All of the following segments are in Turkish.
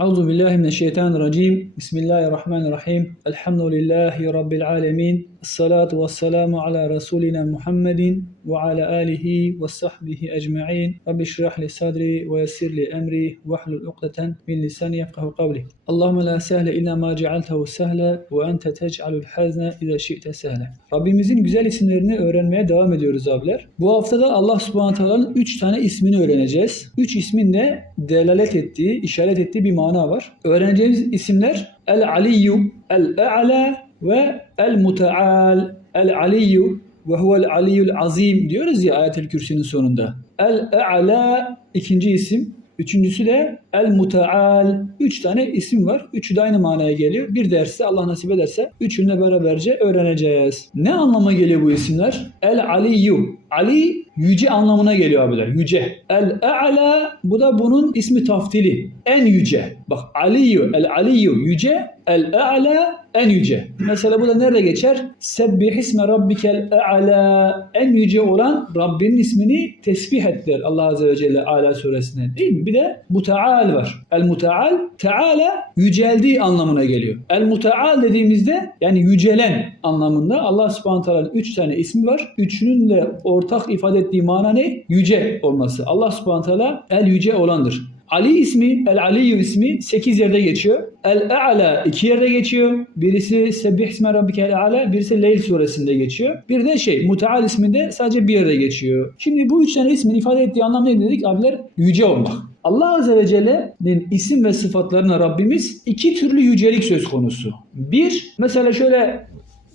أعوذ بالله من الشيطان الرجيم. بسم الله الرحمن الرحيم. الحمد لله رب العالمين. الصلاة والسلام على رسولنا محمد ve ala alihi ve sahbihi ecmaîn. Rabbi şrah li sadri ve yessir li emri ve hlul ukdeten min lisani yefkahu kavli. Allahumme la sehle illa ma cealtehu sehle ve ente. Rabbimizin güzel isimlerini öğrenmeye devam ediyoruz abiler. Bu haftada Allah subhanahu teala'nın 3 tane ismini öğreneceğiz. 3 ismin de delalet ettiği, işaret ettiği bir mana var. Öğreneceğimiz isimler El-Aliyyu, El-E'la ve El-Muteal. El-Aliyyu ve huvel aliyyul azim diyoruz ya ayetel kürsünün sonunda. El-E'la ikinci isim. Üçüncüsü de El-Muteal. Üç tane isim var. Üçü de aynı manaya geliyor. Bir derste Allah nasip ederse üçünü de beraberce öğreneceğiz. Ne anlama geliyor bu isimler? El-Aliyyu. Ali yüce anlamına geliyor abiler. Yüce. El-E'la bu da bunun ismi taftili. En yüce. Bak Aliyyu, El-Aliyyu yüce. El-E'la en yüce. Mesela bu da nerede geçer? Sebbih isme rabbikel e'ala. En yüce olan Rabbinin ismini tesbih et der Allah Azze ve Celle Ala suresinde. Değil mi? Bir de muteal var. El muteal, teala yüceldiği anlamına geliyor. El muteal dediğimizde yani yücelen anlamında Allah subhanahu teala'nın üç tane ismi var. Üçünün de ortak ifade ettiği mana ne? Yüce olması. Allah subhanahu teala el yüce olandır. Ali ismi, El Aliyyu ismi 8 yerde geçiyor. El A'la 2 yerde geçiyor. Birisi Sebbih isme rabbikel a'la, birisi Leyl suresinde geçiyor. Bir de şey Muteal isminde sadece bir yerde geçiyor. Şimdi bu üç tane ismin ifade ettiği anlam ne dedik? Abiler yüce olmak. Allah Azze ve Celle'nin isim ve sıfatlarına Rabbimiz iki türlü yücelik söz konusu. Bir, mesela şöyle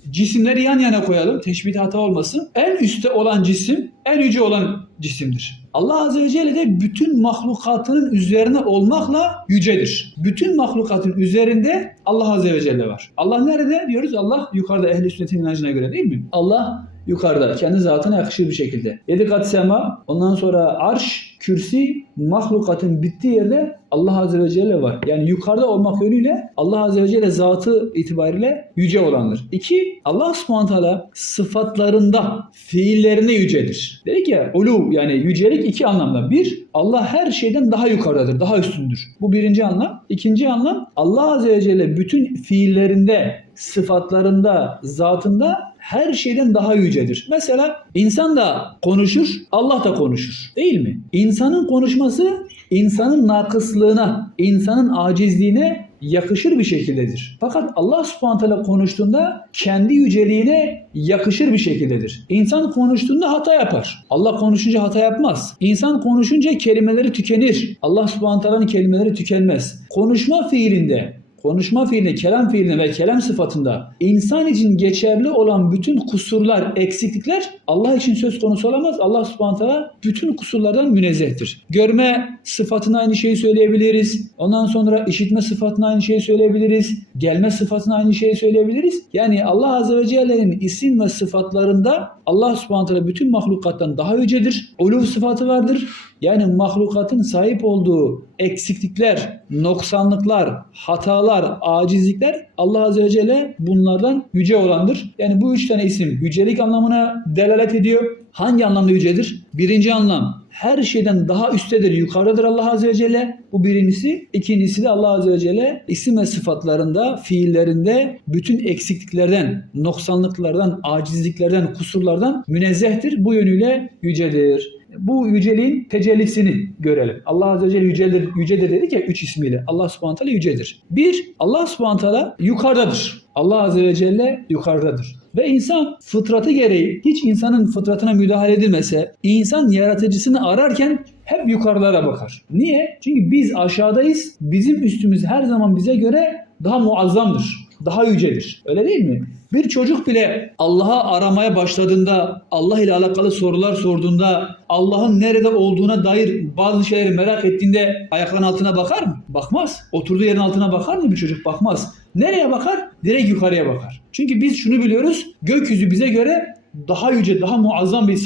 cisimleri yan yana koyalım. Teşbih hata olmasın. En üstte olan cisim en yüce olan cisimdir. Allah Azze ve Celle de bütün mahlukatının üzerine olmakla yücedir. Bütün mahlukatın üzerinde Allah Azze ve Celle var. Allah nerede diyoruz? Allah yukarıda ehli sünnetin inancına göre değil mi? Allah yukarıda kendi zatına yakışır bir şekilde. Yedi kat sema ondan sonra arş, kürsi mahlukatın bittiği yerde Allah Azze ve Celle var. Yani yukarıda olmak yönüyle Allah Azze ve Celle zatı itibariyle yüce olandır. İki, Allah subhanahu teala sıfatlarında, fiillerine yücedir. Dedik ya ulu yani yücelik iki anlamda. Bir, Allah her şeyden daha yukarıdadır, daha üstündür. Bu birinci anlam. İkinci anlam Allah Azze ve Celle bütün fiillerinde, sıfatlarında, zatında her şeyden daha yücedir. Mesela insan da konuşur, Allah da konuşur. Değil mi? İnsanın konuşması insanın nakıslığına, insanın acizliğine yakışır bir şekildedir. Fakat Allah subhanahu teala konuştuğunda kendi yüceliğine yakışır bir şekildedir. İnsan konuştuğunda hata yapar. Allah konuşunca hata yapmaz. İnsan konuşunca kelimeleri tükenir. Allah subhanahu teala'nın kelimeleri tükenmez. Konuşma fiilinde konuşma fiiline, kelam fiiline ve kelam sıfatında insan için geçerli olan bütün kusurlar, eksiklikler Allah için söz konusu olamaz. Allah subhanahu teala bütün kusurlardan münezzehtir. Görme sıfatına aynı şeyi söyleyebiliriz. Ondan sonra işitme sıfatına aynı şeyi söyleyebiliriz. Gelme sıfatına aynı şeyi söyleyebiliriz. Yani Allah azze ve celle'nin isim ve sıfatlarında Allah subhanahu teala bütün mahlukattan daha yücedir. Uluv sıfatı vardır. Yani mahlukatın sahip olduğu eksiklikler, noksanlıklar, hatalar, acizlikler Allah Azze ve Celle bunlardan yüce olandır. Yani bu üç tane isim yücelik anlamına delalet ediyor. Hangi anlamda yücedir? Birinci anlam her şeyden daha üsttedir, yukarıdadır Allah Azze ve Celle. Bu birincisi. İkincisi de Allah Azze ve Celle isim ve sıfatlarında, fiillerinde bütün eksikliklerden, noksanlıklardan, acizliklerden, kusurlardan münezzehtir. Bu yönüyle yücedir bu yüceliğin tecellisini görelim. Allah Azze ve Celle yücedir, yücedir dedik ya üç ismiyle. Allah Subhanahu Teala yücedir. Bir, Allah Subhanahu Teala yukarıdadır. Allah Azze ve Celle yukarıdadır. Ve insan fıtratı gereği hiç insanın fıtratına müdahale edilmese, insan yaratıcısını ararken hep yukarılara bakar. Niye? Çünkü biz aşağıdayız. Bizim üstümüz her zaman bize göre daha muazzamdır. Daha yücedir. Öyle değil mi? Bir çocuk bile Allah'a aramaya başladığında, Allah ile alakalı sorular sorduğunda, Allah'ın nerede olduğuna dair bazı şeyleri merak ettiğinde ayaklarının altına bakar mı? Bakmaz. Oturduğu yerin altına bakar mı bir çocuk? Bakmaz. Nereye bakar? Direkt yukarıya bakar. Çünkü biz şunu biliyoruz. Gökyüzü bize göre daha yüce, daha muazzam bir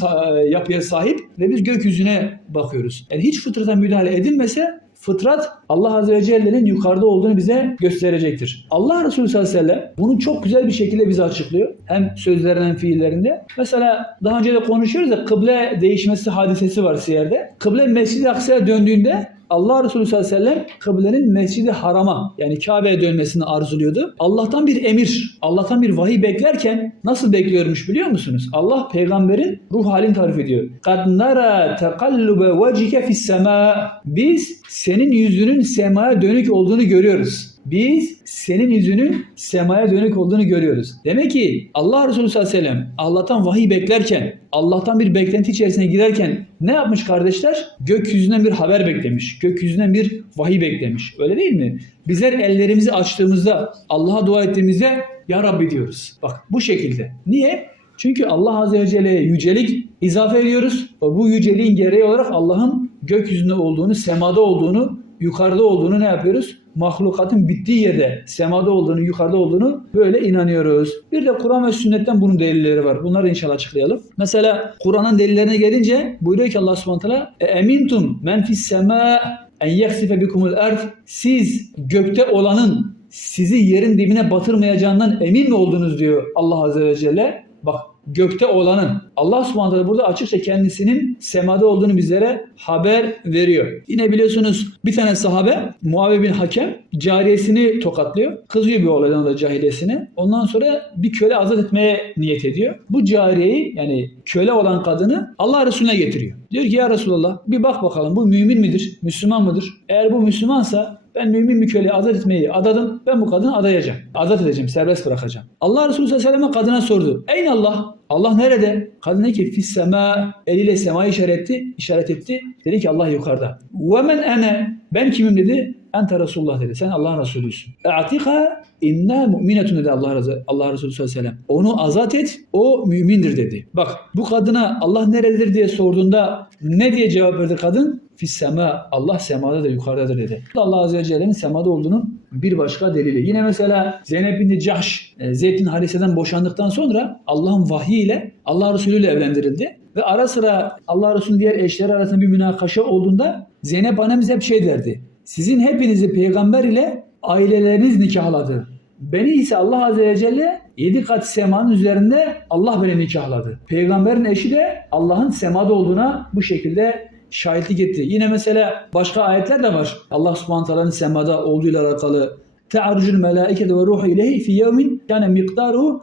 yapıya sahip ve biz gökyüzüne bakıyoruz. Yani hiç fıtrata müdahale edilmese fıtrat Allah Azze ve Celle'nin yukarıda olduğunu bize gösterecektir. Allah Resulü sallallahu aleyhi ve sellem bunu çok güzel bir şekilde bize açıklıyor. Hem sözlerinde hem fiillerinde. Mesela daha önce de konuşuyoruz ya kıble değişmesi hadisesi var siyerde. Kıble Mescid-i Aksa'ya döndüğünde Allah Resulü sallallahu aleyhi ve sellem kıblenin Mescid-i Haram'a yani Kabe'ye dönmesini arzuluyordu. Allah'tan bir emir, Allah'tan bir vahiy beklerken nasıl bekliyormuş biliyor musunuz? Allah peygamberin ruh halini tarif ediyor. قَدْ نَرَى تَقَلُّبَ وَجِكَ فِي السَّمَاءِ Biz senin yüzünün semaya dönük olduğunu görüyoruz. Biz senin yüzünün semaya dönük olduğunu görüyoruz. Demek ki Allah Resulü sallallahu aleyhi ve sellem Allah'tan vahiy beklerken, Allah'tan bir beklenti içerisine girerken ne yapmış kardeşler? Gökyüzünden bir haber beklemiş. Gökyüzünden bir vahiy beklemiş. Öyle değil mi? Bizler ellerimizi açtığımızda, Allah'a dua ettiğimizde Ya Rabbi diyoruz. Bak bu şekilde. Niye? Çünkü Allah Azze ve Celle'ye yücelik izafe ediyoruz. Ve bu yüceliğin gereği olarak Allah'ın gökyüzünde olduğunu, semada olduğunu, yukarıda olduğunu ne yapıyoruz? Mahlukatın bittiği yerde, semada olduğunu, yukarıda olduğunu böyle inanıyoruz. Bir de Kur'an ve sünnetten bunun delilleri var. Bunları inşallah açıklayalım. Mesela Kur'an'ın delillerine gelince buyuruyor ki Allah subhanahu teala "E emintum men fis sema en yeksife bikumul erd siz gökte olanın sizi yerin dibine batırmayacağından emin mi oldunuz diyor Allah Azze ve Celle. Bak gökte olanın. Allah subhanahu teala burada açıkça kendisinin semada olduğunu bizlere haber veriyor. Yine biliyorsunuz bir tane sahabe Muaviye bin Hakem cariyesini tokatlıyor. Kızıyor bir olaydan da cahilesine. Ondan sonra bir köle azat etmeye niyet ediyor. Bu cariyeyi yani köle olan kadını Allah Resulüne getiriyor. Diyor ki ya Resulallah bir bak bakalım bu mümin midir? Müslüman mıdır? Eğer bu Müslümansa ben mümin köleyi azat etmeyi adadım. Ben bu kadını adayacağım. Azat edeceğim. Serbest bırakacağım. Allah Resulü sallallahu ve sellem kadına sordu. Eyn Allah? Allah nerede? Kadın dedi ki fis sema eliyle semayı işaret etti. işaret etti. Dedi ki Allah yukarıda. Ve men ene? Ben kimim dedi. Ente Resulullah dedi. Sen Allah'ın Resulüsün. E'tika inna mu'minetun dedi Allah, Resulü, Allah Resulü sallallahu aleyhi ve sellem. Onu azat et. O mümindir dedi. Bak bu kadına Allah nerededir diye sorduğunda ne diye cevap verdi kadın? Fis sema. Allah semada da yukarıdadır dedi. Allah Azze ve Celle'nin semada olduğunun bir başka delili. Yine mesela Zeynep bin Cahş, e, Zeyd bin Harise'den boşandıktan sonra Allah'ın vahyiyle Allah Resulü ile evlendirildi. Ve ara sıra Allah Resulü diğer eşleri arasında bir münakaşa olduğunda Zeynep annemiz hep şey derdi. Sizin hepinizi peygamber ile aileleriniz nikahladı. Beni ise Allah Azze ve Celle yedi kat semanın üzerinde Allah beni nikahladı. Peygamberin eşi de Allah'ın semada olduğuna bu şekilde şahitlik etti. Yine mesela başka ayetler de var. Allah subhanahu teala'nın semada olduğuyla alakalı. Te'arcul melâikete ve ruhu ileyhi fi yevmin yani miktaruhu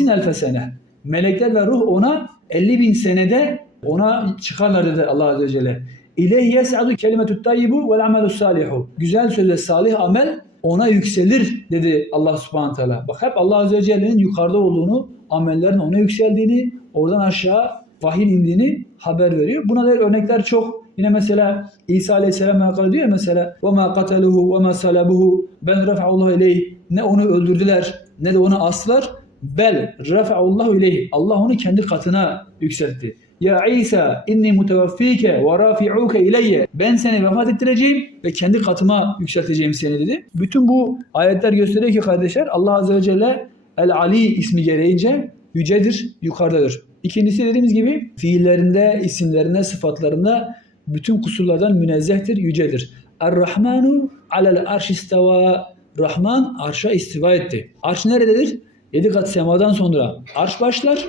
50 elfe sene. Melekler ve ruh ona 50 bin senede ona çıkarlar dedi Allah Azze ve Celle. İleyh yes'adu kelimetü tayyibu vel amelü salihu. Güzel sözle salih amel ona yükselir dedi Allah subhanahu teala. Bak hep Allah azze ve celle'nin yukarıda olduğunu, amellerin ona yükseldiğini, oradan aşağı vahyin indiğini haber veriyor. Buna dair örnekler çok. Yine mesela İsa Aleyhisselam hakkında diyor mesela ve ma kataluhu ve ma salabuhu ben rafa'ullah ileyh. Ne onu öldürdüler ne de onu aslar. Bel rafa'ullah ileyh. Allah onu kendi katına yükseltti. Ya İsa inni mutevaffike ve rafi'uke ileyye. Ben seni vefat ettireceğim ve kendi katıma yükselteceğim seni dedi. Bütün bu ayetler gösteriyor ki kardeşler Allah Azze ve Celle El Ali ismi gereğince yücedir, yukarıdadır. İkincisi dediğimiz gibi fiillerinde, isimlerinde, sıfatlarında bütün kusurlardan münezzehtir, yücedir. Er-Rahmanu alel arş isteva. Rahman arşa istiva etti. Arş nerededir? Yedi kat semadan sonra arş başlar.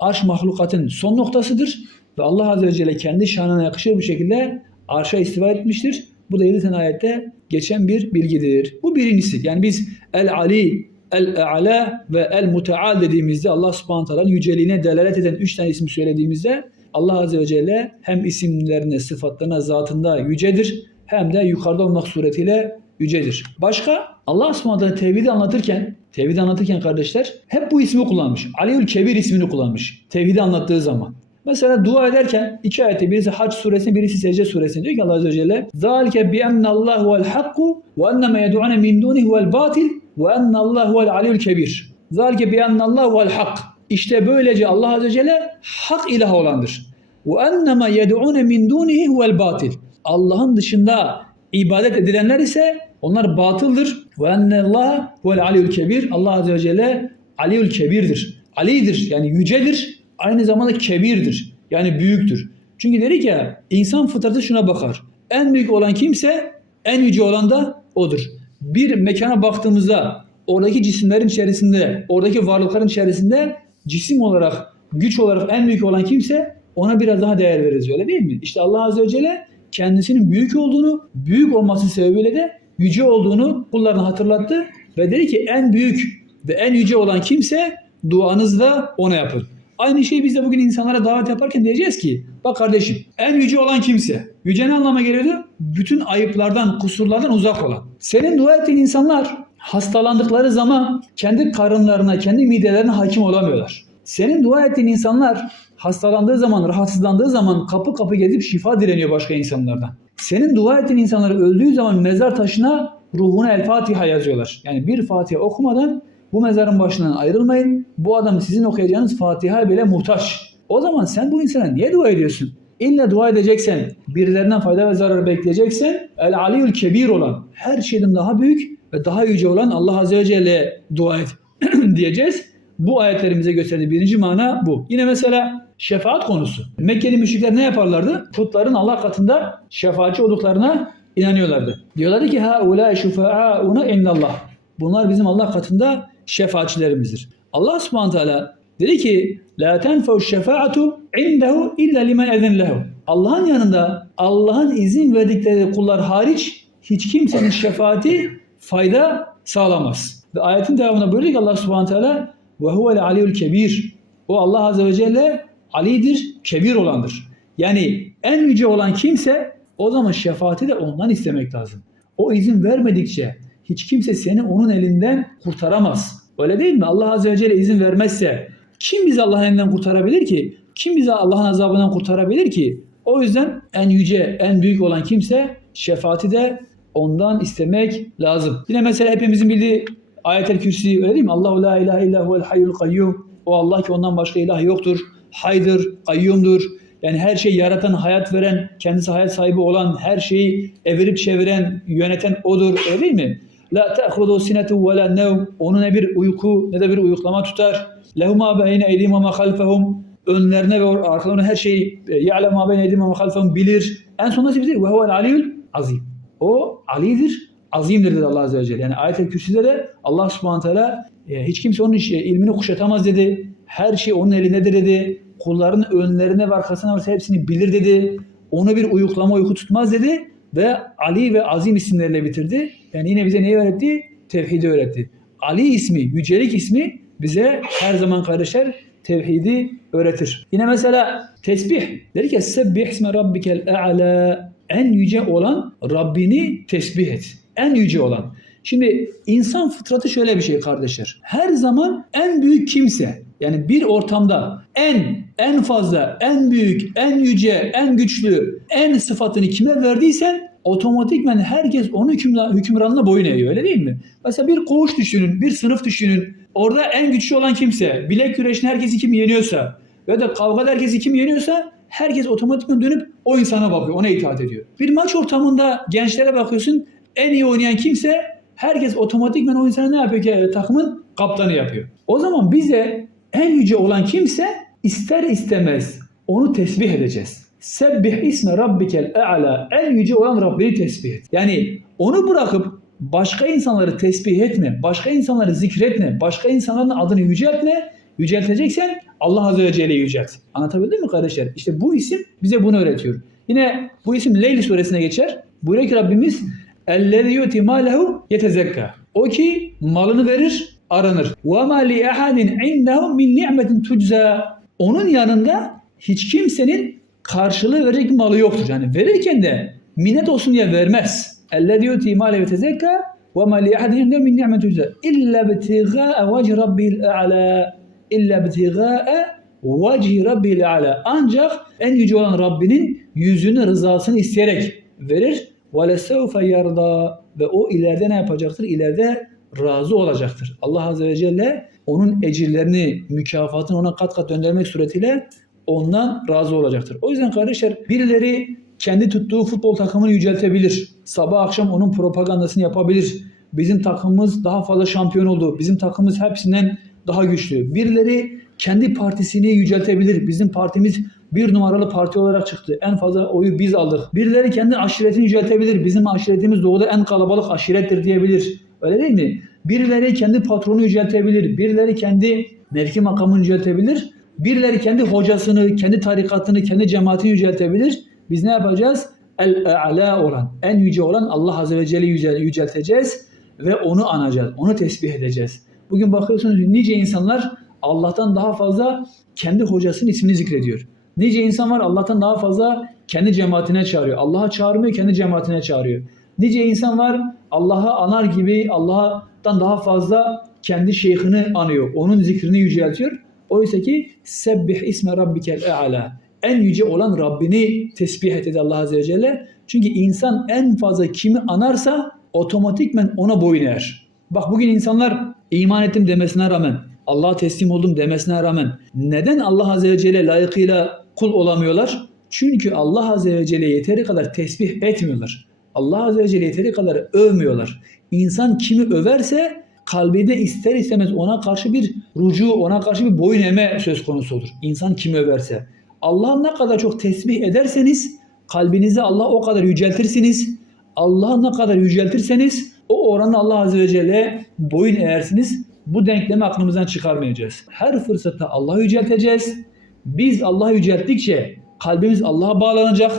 Arş mahlukatın son noktasıdır. Ve Allah Azze ve Celle kendi şanına yakışır bir şekilde arşa istiva etmiştir. Bu da 7 tane ayette geçen bir bilgidir. Bu birincisi. Yani biz El Ali, El E'ala ve El Muteal dediğimizde Allah subhanahu teala'nın yüceliğine delalet eden üç tane ismi söylediğimizde Allah Azze ve Celle hem isimlerine, sıfatlarına, zatında yücedir hem de yukarıda olmak suretiyle yücedir. Başka Allah subhanahu teala tevhidi anlatırken tevhidi anlatırken kardeşler hep bu ismi kullanmış. Aliül Kebir ismini kullanmış. Tevhidi anlattığı zaman. Mesela dua ederken iki ayette birisi Hac suresinde birisi Secde suresinde diyor ki Allah Azze ve Celle ذَٰلِكَ بِأَنَّ اللّٰهُ وَالْحَقُّ وَاَنَّمَا يَدُعَنَ مِنْ دُونِهِ وَالْبَاطِلِ وَاَنَّ اللّٰهُ وَالْعَلِيُّ الْكَبِيرِ ذَٰلِكَ بِأَنَّ اللّٰهُ وَالْحَقِّ İşte böylece Allah Azze ve Celle hak ilah olandır. وَاَنَّمَا يَدُعُونَ مِنْ دُونِهِ وَالْبَاطِلِ Allah'ın dışında ibadet edilenler ise onlar batıldır. Ve ennellâhe vel aliyül kebir. Allah Azze ve Celle aliyül kebirdir. Alidir yani yücedir. Aynı zamanda kebirdir. Yani büyüktür. Çünkü dedik ya insan fıtratı şuna bakar. En büyük olan kimse en yüce olan da odur. Bir mekana baktığımızda oradaki cisimlerin içerisinde, oradaki varlıkların içerisinde cisim olarak, güç olarak en büyük olan kimse ona biraz daha değer veririz öyle değil mi? İşte Allah Azze ve Celle kendisinin büyük olduğunu, büyük olması sebebiyle de yüce olduğunu kullarına hatırlattı ve dedi ki en büyük ve en yüce olan kimse duanızda ona yapın. Aynı şeyi biz de bugün insanlara davet yaparken diyeceğiz ki bak kardeşim en yüce olan kimse. Yüce ne anlama geliyordu? Bütün ayıplardan, kusurlardan uzak olan. Senin dua ettiğin insanlar hastalandıkları zaman kendi karınlarına, kendi midelerine hakim olamıyorlar. Senin dua ettiğin insanlar hastalandığı zaman, rahatsızlandığı zaman kapı kapı gezip şifa dileniyor başka insanlardan. Senin dua ettiğin insanlar öldüğü zaman mezar taşına ruhuna El Fatiha yazıyorlar. Yani bir Fatiha okumadan bu mezarın başından ayrılmayın. Bu adam sizin okuyacağınız Fatiha bile muhtaç. O zaman sen bu insana niye dua ediyorsun? İlla dua edeceksen, birilerinden fayda ve zarar bekleyeceksen El Aliyül Kebir olan, her şeyden daha büyük ve daha yüce olan Allah Azze ve Celle dua et diyeceğiz. Bu ayetlerimize gösterdiği birinci mana bu. Yine mesela şefaat konusu. Mekkeli müşrikler ne yaparlardı? Putların Allah katında şefaatçi olduklarına inanıyorlardı. Diyorlardı ki ha ulai şufa'auna indallah. Bunlar bizim Allah katında şefaatçilerimizdir. Allah Subhanahu Teala dedi ki la tenfa'u şefaatu indehu illa limen ezin lehu. Allah'ın yanında Allah'ın izin verdikleri kullar hariç hiç kimsenin şefaati fayda sağlamaz. Ve ayetin devamında buyuruyor ki Allah Subhanahu Teala ve huvel aliyyul kebir. O Allah Azze ve Celle alidir, kebir olandır. Yani en yüce olan kimse o zaman şefaati de ondan istemek lazım. O izin vermedikçe hiç kimse seni onun elinden kurtaramaz. Öyle değil mi? Allah Azze ve Celle izin vermezse kim bizi Allah'ın elinden kurtarabilir ki? Kim bizi Allah'ın azabından kurtarabilir ki? O yüzden en yüce, en büyük olan kimse şefaati de ondan istemek lazım. Yine mesela hepimizin bildiği ayet-el kürsi öyle değil mi? Allahu la ilahe illa huvel hayyul kayyum. O Allah ki ondan başka ilah yoktur. Haydır, kayyumdur. Yani her şeyi yaratan, hayat veren, kendisi hayat sahibi olan, her şeyi evirip çeviren, yöneten odur. Öyle değil mi? La ta'khudu sinetu ve la nevm. Onu ne bir uyku ne de bir uyuklama tutar. Lehu ma beyne eydihim ve ma halfehum. Önlerine ve arkalarına her şeyi ya'lem ma beyne eydihim ve ma halfehum bilir. En sonunda bilir. Ve huvel aliyyul azim. O alidir, azimdir dedi Allah Azze ve Celle. Yani ayet-el kürsüde de Allah Subhanahu Teala e, hiç kimse onun iş- ilmini kuşatamaz dedi. Her şey onun elindedir dedi. Kulların önlerine ve arkasına varsa hepsini bilir dedi. Onu bir uyuklama uyku tutmaz dedi. Ve Ali ve Azim isimleriyle bitirdi. Yani yine bize neyi öğretti? Tevhidi öğretti. Ali ismi, yücelik ismi bize her zaman kardeşler tevhidi öğretir. Yine mesela tesbih. Dedi ki Sebbih isme rabbikel e'ala. En yüce olan Rabbini tesbih et. En yüce olan. Şimdi insan fıtratı şöyle bir şey kardeşler. Her zaman en büyük kimse yani bir ortamda en en fazla, en büyük, en yüce, en güçlü, en sıfatını kime verdiysen otomatikmen herkes onun hükümra- hükümranlığına boyun eğiyor öyle değil mi? Mesela bir koğuş düşünün, bir sınıf düşünün. Orada en güçlü olan kimse, bilek güreşini herkesi kim yeniyorsa ve de kavgada herkesi kim yeniyorsa herkes otomatikman dönüp o insana bakıyor, ona itaat ediyor. Bir maç ortamında gençlere bakıyorsun, en iyi oynayan kimse herkes otomatikman o insana ne yapıyor ki? Takımın kaptanı yapıyor. O zaman bize en yüce olan kimse ister istemez onu tesbih edeceğiz. Sebbih isme rabbikel e'la. En yüce olan Rabbini tesbih et. Yani onu bırakıp başka insanları tesbih etme, başka insanları zikretme, başka insanların adını yüceltme. Yücelteceksen Allah Azze ve Celle'yi yücelt. Anlatabildim mi kardeşler? İşte bu isim bize bunu öğretiyor. Yine bu isim Leyl suresine geçer. Buyuruyor ki Rabbimiz اَلَّذِي يُؤْتِ مَالَهُ يَتَزَكَّى O ki malını verir, aranır. وَمَا لِأَحَدٍ عِنْدَهُ مِنْ نِعْمَةٍ تُجْزَى Onun yanında hiç kimsenin karşılığı verecek bir malı yoktur. Yani verirken de minnet olsun diye vermez. اَلَّذِي يُؤْتِ مَالَهُ يَتَزَكَّى وَمَا لِأَحَدٍ عِنْدَهُ مِنْ نِعْمَةٍ تُجْزَى إِلَّا بِتِغَاءَ وَجْهِ رَبِّهِ الْأَعْلَى İlla bitigae vecih rabbil ala. Ancak en yüce olan Rabbinin yüzünü rızasını isteyerek verir. Lesevfe yarda ve o ileride ne yapacaktır? İleride razı olacaktır. Allah Azze ve Celle onun ecirlerini, mükafatını ona kat kat göndermek suretiyle ondan razı olacaktır. O yüzden kardeşler birileri kendi tuttuğu futbol takımını yüceltebilir. Sabah akşam onun propagandasını yapabilir. Bizim takımımız daha fazla şampiyon oldu. Bizim takımımız hepsinden daha güçlü. Birileri kendi partisini yüceltebilir. Bizim partimiz bir numaralı parti olarak çıktı. En fazla oyu biz aldık. Birileri kendi aşiretini yüceltebilir. Bizim aşiretimiz doğuda en kalabalık aşirettir diyebilir. Öyle değil mi? Birileri kendi patronu yüceltebilir. Birileri kendi mevki makamını yüceltebilir. Birileri kendi hocasını, kendi tarikatını, kendi cemaatini yüceltebilir. Biz ne yapacağız? el-a'la olan, en yüce olan Allah Azze ve Celle'yi yücel- yücelteceğiz ve onu anacağız, onu tesbih edeceğiz. Bugün bakıyorsunuz nice insanlar Allah'tan daha fazla kendi hocasının ismini zikrediyor. Nice insan var Allah'tan daha fazla kendi cemaatine çağırıyor. Allah'a çağırmıyor, kendi cemaatine çağırıyor. Nice insan var Allah'a anar gibi Allah'tan daha fazla kendi şeyhini anıyor. Onun zikrini yüceltiyor. Oysa ki sebbih isme rabbikel e'ala. En yüce olan Rabbini tesbih et Allah Azze ve Celle. Çünkü insan en fazla kimi anarsa otomatikmen ona boyun eğer. Bak bugün insanlar iman ettim demesine rağmen, Allah'a teslim oldum demesine rağmen neden Allah Azze ve Celle layıkıyla kul olamıyorlar? Çünkü Allah Azze ve Celle yeteri kadar tesbih etmiyorlar. Allah Azze ve Celle yeteri kadar övmüyorlar. İnsan kimi överse kalbinde ister istemez ona karşı bir rucu, ona karşı bir boyun eğme söz konusu olur. İnsan kimi överse. Allah'ı ne kadar çok tesbih ederseniz kalbinizi Allah o kadar yüceltirsiniz. Allah'ı ne kadar yüceltirseniz o oranı Allah Azze ve Celle'ye boyun eğersiniz. Bu denklemi aklımızdan çıkarmayacağız. Her fırsatta Allah'ı yücelteceğiz. Biz Allah'ı yücelttikçe kalbimiz Allah'a bağlanacak.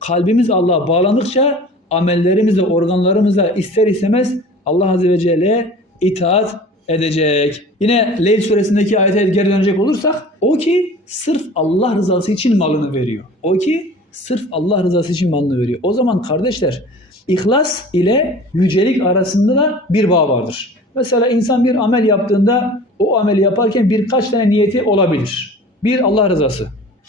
Kalbimiz Allah'a bağlandıkça amellerimizle, organlarımızla ister istemez Allah Azze ve Celle'ye itaat edecek. Yine Leyl suresindeki ayete geri dönecek olursak o ki sırf Allah rızası için malını veriyor. O ki sırf Allah rızası için malını veriyor. O zaman kardeşler ihlas ile yücelik arasında da bir bağ vardır. Mesela insan bir amel yaptığında o ameli yaparken birkaç tane niyeti olabilir. Bir Allah rızası.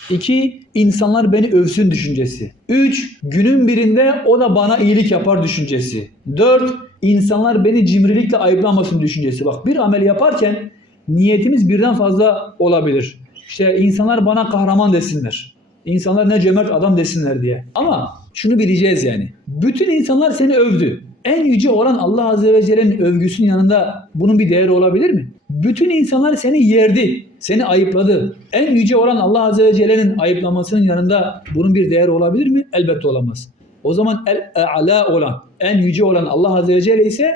İki, insanlar beni övsün düşüncesi. Üç, günün birinde o da bana iyilik yapar düşüncesi. Dört, insanlar beni cimrilikle ayıplamasın düşüncesi. Bak bir amel yaparken niyetimiz birden fazla olabilir. İşte insanlar bana kahraman desinler. İnsanlar ne cömert adam desinler diye. Ama şunu bileceğiz yani. Bütün insanlar seni övdü. En yüce olan Allah Azze ve Celle'nin övgüsünün yanında bunun bir değeri olabilir mi? Bütün insanlar seni yerdi, seni ayıpladı. En yüce olan Allah Azze ve Celle'nin ayıplamasının yanında bunun bir değeri olabilir mi? Elbette olamaz. O zaman el-a'la olan, en yüce olan Allah Azze ve Celle ise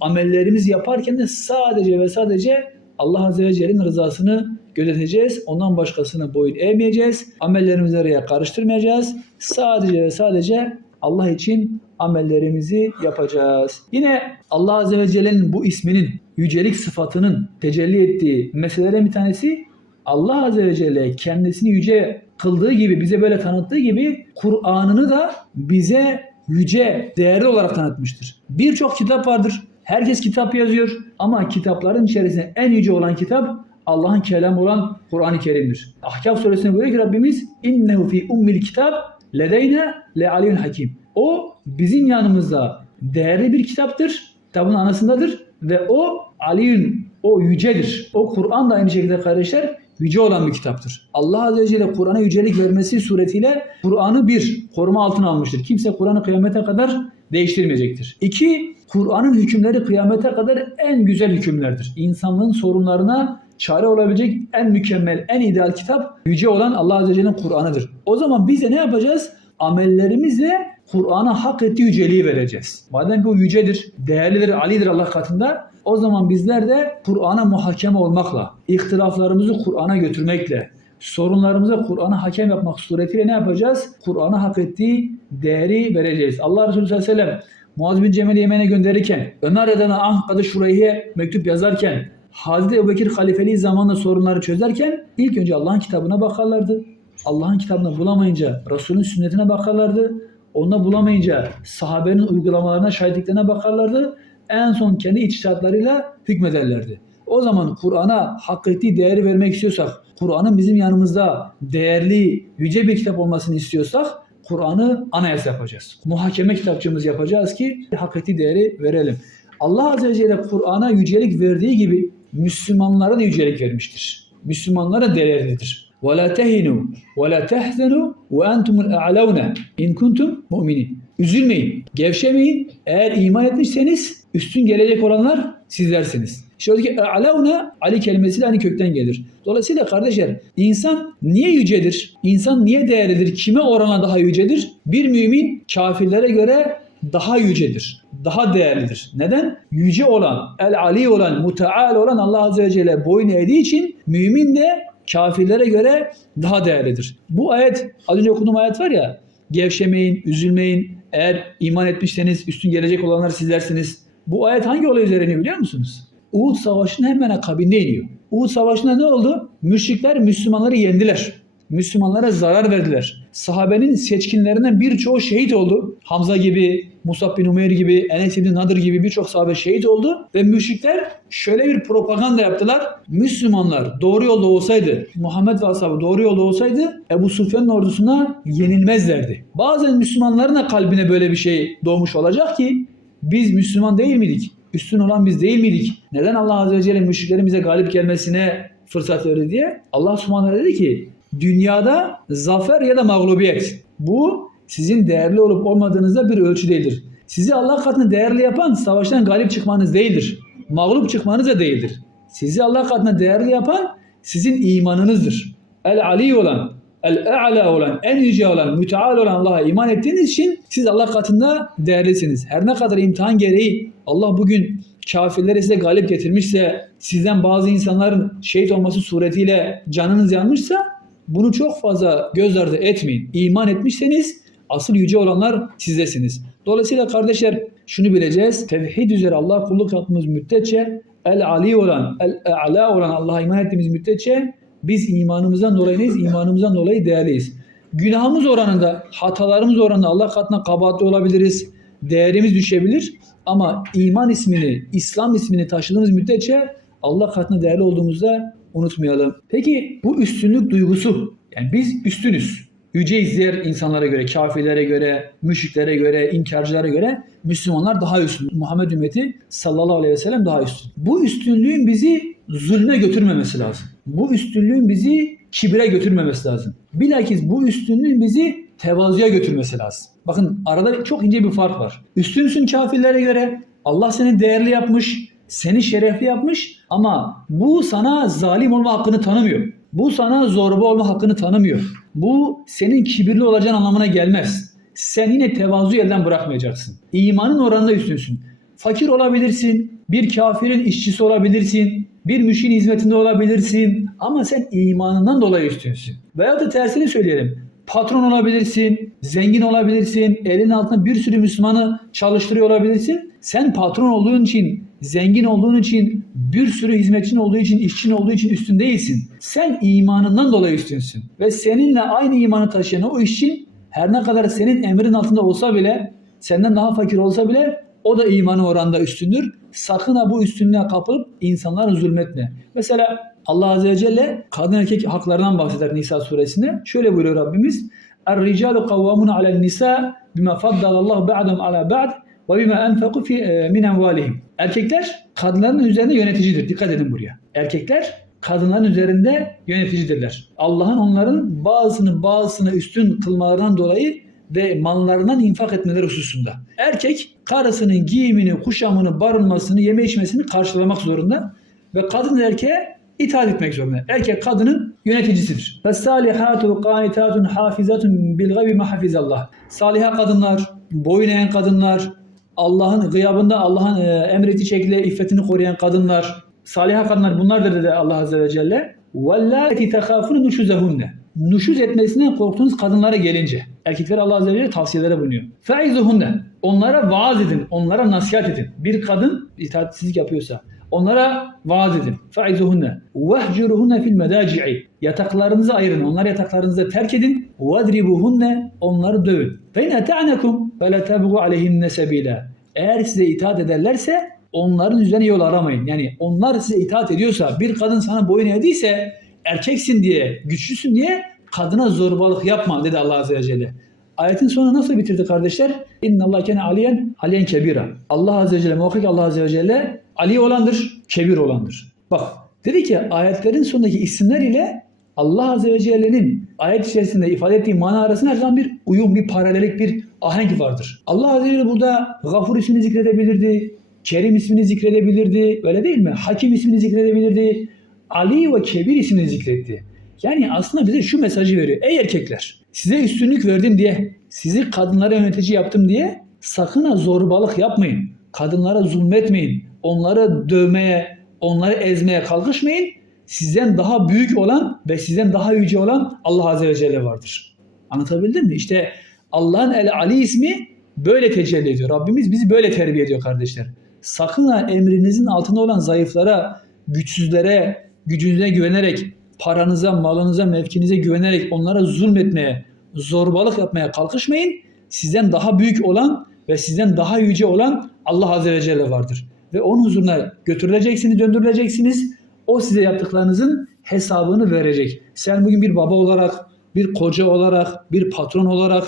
amellerimizi yaparken de sadece ve sadece Allah Azze ve Celle'nin rızasını gözeteceğiz. Ondan başkasını boyun eğmeyeceğiz. Amellerimizi araya karıştırmayacağız. Sadece ve sadece Allah için amellerimizi yapacağız. Yine Allah Azze ve Celle'nin bu isminin yücelik sıfatının tecelli ettiği meselelerin bir tanesi Allah Azze ve Celle kendisini yüce kıldığı gibi bize böyle tanıttığı gibi Kur'an'ını da bize yüce, değerli olarak tanıtmıştır. Birçok kitap vardır. Herkes kitap yazıyor ama kitapların içerisinde en yüce olan kitap Allah'ın kelamı olan Kur'an-ı Kerim'dir. Ahkaf suresinde buyuruyor ki Rabbimiz innehu fi ummil kitap ledeyne le aliyyun hakim. O bizim yanımızda değerli bir kitaptır. Kitabın anasındadır ve o Ali'nin o yücedir. O Kur'an da aynı şekilde kardeşler yüce olan bir kitaptır. Allah Azze ve Celle Kur'an'a yücelik vermesi suretiyle Kur'an'ı bir koruma altına almıştır. Kimse Kur'an'ı kıyamete kadar değiştirmeyecektir. İki, Kur'an'ın hükümleri kıyamete kadar en güzel hükümlerdir. İnsanlığın sorunlarına çare olabilecek en mükemmel, en ideal kitap yüce olan Allah Azze ve Celle'nin Kur'an'ıdır. O zaman biz de ne yapacağız? Amellerimizle Kur'an'a hak ettiği yüceliği vereceğiz. Madem ki o yücedir, değerlidir, alidir Allah katında o zaman bizler de Kur'an'a muhakeme olmakla, ihtilaflarımızı Kur'an'a götürmekle, sorunlarımıza Kur'an'a hakem yapmak suretiyle ne yapacağız? Kur'an'a hak ettiği değeri vereceğiz. Allah Resulü sallallahu aleyhi ve sellem Muaz bin Cemil'i Yemen'e gönderirken, Ömer Redan'a Anka'da Şurayhi'ye mektup yazarken, Hazreti Ebubekir halifeliği zamanında sorunları çözerken ilk önce Allah'ın kitabına bakarlardı. Allah'ın kitabını bulamayınca Resul'ün sünnetine bakarlardı. Onu bulamayınca sahabenin uygulamalarına, şahitliklerine bakarlardı. En son kendi içtihatlarıyla hükmederlerdi. O zaman Kur'an'a hak ettiği değeri vermek istiyorsak, Kur'an'ın bizim yanımızda değerli, yüce bir kitap olmasını istiyorsak Kur'an'ı anayasa yapacağız. Muhakeme kitapçığımız yapacağız ki hak ettiği değeri verelim. Allah Azze ve Celle Kur'an'a yücelik verdiği gibi Müslümanlara da yücelik vermiştir. Müslümanlara değerlidir. وَلَا تَهِنُوا وَلَا تَحْزَنُوا وَاَنْتُمُ الْاَعْلَوْنَ اِنْ كُنْتُمْ مُؤْمِنِينَ Üzülmeyin, gevşemeyin. Eğer iman etmişseniz üstün gelecek olanlar sizlersiniz. İşte oradaki a'launa Ali kelimesiyle aynı kökten gelir. Dolayısıyla kardeşler insan niye yücedir? İnsan niye değerlidir? Kime oranla daha yücedir? Bir mümin kafirlere göre daha yücedir. Daha değerlidir. Neden? Yüce olan, el ali olan, muteal olan Allah Azze ve Celle boyun eğdiği için mümin de kafirlere göre daha değerlidir. Bu ayet, az önce okuduğum ayet var ya, Gevşemeyin, üzülmeyin. Eğer iman etmişseniz üstün gelecek olanlar sizlersiniz. Bu ayet hangi olay üzerine biliyor musunuz? Uhud Savaşı'nın hemen akabinde iniyor. Uhud Savaşı'nda ne oldu? Müşrikler Müslümanları yendiler. Müslümanlara zarar verdiler. Sahabenin seçkinlerinden birçoğu şehit oldu. Hamza gibi, Musab bin Umeyr gibi, Enes bin Nadir gibi birçok sahabe şehit oldu. Ve müşrikler şöyle bir propaganda yaptılar. Müslümanlar doğru yolda olsaydı, Muhammed ve ashabı doğru yolda olsaydı Ebu Sufyan'ın ordusuna yenilmezlerdi. Bazen Müslümanların da kalbine böyle bir şey doğmuş olacak ki biz Müslüman değil miydik? Üstün olan biz değil miydik? Neden Allah Azze ve Celle müşriklerin bize galip gelmesine fırsat verdi diye? Allah Subhanahu dedi ki dünyada zafer ya da mağlubiyet. Bu sizin değerli olup olmadığınızda bir ölçü değildir. Sizi Allah katında değerli yapan savaştan galip çıkmanız değildir. Mağlup çıkmanız da değildir. Sizi Allah katında değerli yapan sizin imanınızdır. El Ali olan, el a'la olan, en yüce olan, müteal olan Allah'a iman ettiğiniz için siz Allah katında değerlisiniz. Her ne kadar imtihan gereği Allah bugün kafirleri size galip getirmişse, sizden bazı insanların şehit olması suretiyle canınız yanmışsa bunu çok fazla göz ardı etmeyin. İman etmişseniz asıl yüce olanlar sizdesiniz. Dolayısıyla kardeşler şunu bileceğiz. Tevhid üzere Allah kulluk yaptığımız müddetçe el ali olan, el a'la olan Allah'a iman ettiğimiz müddetçe biz imanımızdan dolayı neyiz? İmanımızdan dolayı değerliyiz. Günahımız oranında, hatalarımız oranında Allah katına kabahatli olabiliriz. Değerimiz düşebilir. Ama iman ismini, İslam ismini taşıdığımız müddetçe Allah katına değerli olduğumuzda unutmayalım. Peki bu üstünlük duygusu, yani biz üstünüz. Yüceyiz diğer insanlara göre, kafirlere göre, müşriklere göre, inkarcılara göre Müslümanlar daha üstün. Muhammed ümmeti sallallahu aleyhi ve sellem daha üstün. Bu üstünlüğün bizi zulme götürmemesi lazım. Bu üstünlüğün bizi kibire götürmemesi lazım. Bilakis bu üstünlüğün bizi tevazuya götürmesi lazım. Bakın arada çok ince bir fark var. Üstünsün kafirlere göre. Allah seni değerli yapmış, seni şerefli yapmış ama bu sana zalim olma hakkını tanımıyor. Bu sana zorba olma hakkını tanımıyor. Bu senin kibirli olacağın anlamına gelmez. Sen yine tevazu elden bırakmayacaksın. İmanın oranında üstünsün. Fakir olabilirsin, bir kafirin işçisi olabilirsin, bir müşin hizmetinde olabilirsin ama sen imanından dolayı üstünsün. Veyahut da tersini söyleyelim. Patron olabilirsin, zengin olabilirsin, elin altında bir sürü Müslümanı çalıştırıyor olabilirsin. Sen patron olduğun için, zengin olduğun için, bir sürü hizmetçin olduğu için, işçin olduğu için üstün değilsin. Sen imanından dolayı üstünsün. Ve seninle aynı imanı taşıyan o işçin her ne kadar senin emrin altında olsa bile, senden daha fakir olsa bile o da imanı oranda üstündür. Sakın ha bu üstünlüğe kapılıp insanlara zulmetme. Mesela Allah Azze ve Celle kadın erkek haklarından bahseder Nisa suresinde. Şöyle buyuruyor Rabbimiz. Er-ricalu kavvamun alen nisa bima faddalallahu ba'dum ala ba'd ve bima enfaku fi min envalihim. Erkekler kadınların üzerinde yöneticidir. Dikkat edin buraya. Erkekler kadınların üzerinde yöneticidirler. Allah'ın onların bazısını bazısına üstün kılmalarından dolayı ve mallarından infak etmeleri hususunda. Erkek karısının giyimini, kuşamını, barınmasını, yeme içmesini karşılamak zorunda ve kadın erkeğe itaat etmek zorunda. Erkek kadının yöneticisidir. Ve salihatu qanitatun hafizatun bil gaybi ma hafizallah. Saliha kadınlar, boyun eğen kadınlar, Allah'ın gıyabında Allah'ın e, emrettiği şekilde iffetini koruyan kadınlar, saliha kadınlar bunlardır dedi Allah Azze ve Celle. وَاللّٰتِ تَخَافُنَ نُشُزَهُنَّ Nuşuz etmesinden korktuğunuz kadınlara gelince. Erkekler Allah Azze ve Celle tavsiyelere bulunuyor. فَاِذُهُنَّ Onlara vaaz edin, onlara nasihat edin. Bir kadın itaatsizlik yapıyorsa Onlara vaaz edin. Faizuhunne vehcuruhunne fil medaci'i. Yataklarınızı ayırın. Onlar yataklarınızı terk edin. Vadribuhunne onları dövün. Fe in eta'nekum fe la tabgu aleyhinne sebila. Eğer size itaat ederlerse onların üzerine yol aramayın. Yani onlar size itaat ediyorsa, bir kadın sana boyun eğdiyse erkeksin diye, güçlüsün diye kadına zorbalık yapma dedi Allah Azze ve Celle. Ayetin sonu nasıl bitirdi kardeşler? İnna Allah kene aliyen aliyen kebira. Allah Azze ve Celle muhakkak Allah Azze ve Celle Ali olandır, kebir olandır. Bak dedi ki ayetlerin sonundaki isimler ile Allah Azze ve Celle'nin ayet içerisinde ifade ettiği mana arasında her zaman bir uyum, bir paralellik, bir ahenk vardır. Allah Azze ve Celle burada Gafur ismini zikredebilirdi, Kerim ismini zikredebilirdi, öyle değil mi? Hakim ismini zikredebilirdi, Ali ve Kebir ismini zikretti. Yani aslında bize şu mesajı veriyor. Ey erkekler size üstünlük verdim diye, sizi kadınlara yönetici yaptım diye sakın ha zorbalık yapmayın. Kadınlara zulmetmeyin. Onları dövmeye, onları ezmeye kalkışmayın. Sizden daha büyük olan ve sizden daha yüce olan Allah Azze ve Celle vardır. Anlatabildim mi? İşte Allah'ın El Ali ismi böyle tecelli ediyor. Rabbimiz bizi böyle terbiye ediyor kardeşler. Sakın ha emrinizin altında olan zayıflara, güçsüzlere, gücünüze güvenerek, paranıza, malınıza, mevkinize güvenerek onlara zulmetmeye, zorbalık yapmaya kalkışmayın. Sizden daha büyük olan ve sizden daha yüce olan Allah Azze ve Celle vardır. Ve onun huzuruna götürüleceksiniz, döndürüleceksiniz. O size yaptıklarınızın hesabını verecek. Sen bugün bir baba olarak, bir koca olarak, bir patron olarak,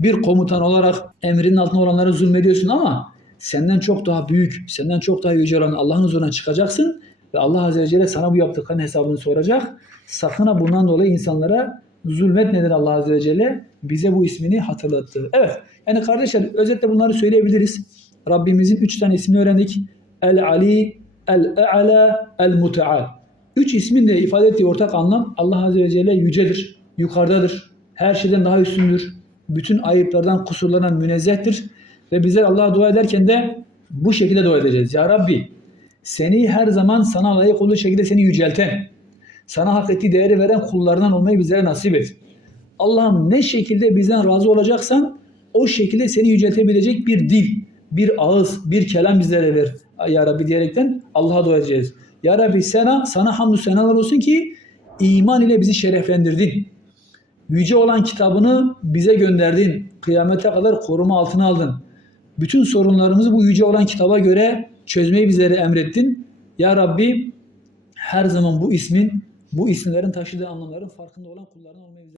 bir komutan olarak emrinin altında olanlara zulmediyorsun ama senden çok daha büyük, senden çok daha yüce olan Allah'ın huzuruna çıkacaksın ve Allah Azze ve Celle sana bu yaptıkların hesabını soracak. Sakın ha bundan dolayı insanlara zulmetmeden Allah Azze ve Celle bize bu ismini hatırlattı. Evet, yani kardeşler özetle bunları söyleyebiliriz. Rabbimizin üç tane ismini öğrendik. El-Ali, El-E'ala, El-Muteal. Üç ismin de ifade ettiği ortak anlam Allah Azze ve Celle yücedir, yukarıdadır, her şeyden daha üstündür. Bütün ayıplardan, kusurlardan münezzehtir. Ve bizler Allah'a dua ederken de bu şekilde dua edeceğiz. Ya Rabbi seni her zaman sana layık olduğu şekilde seni yücelten, sana hak ettiği değeri veren kullarından olmayı bizlere nasip et. Allah'ım ne şekilde bizden razı olacaksan o şekilde seni yüceltebilecek bir dil, bir ağız, bir kelam bizlere ver. Ya Rabbi diyerekten Allah'a dua edeceğiz. Ya Rabbi sana, sana hamdü senalar olsun ki iman ile bizi şereflendirdin. Yüce olan kitabını bize gönderdin. Kıyamete kadar koruma altına aldın. Bütün sorunlarımızı bu yüce olan kitaba göre çözmeyi bizlere emrettin. Ya Rabbi her zaman bu ismin, bu isimlerin taşıdığı anlamların farkında olan kullarına olmayı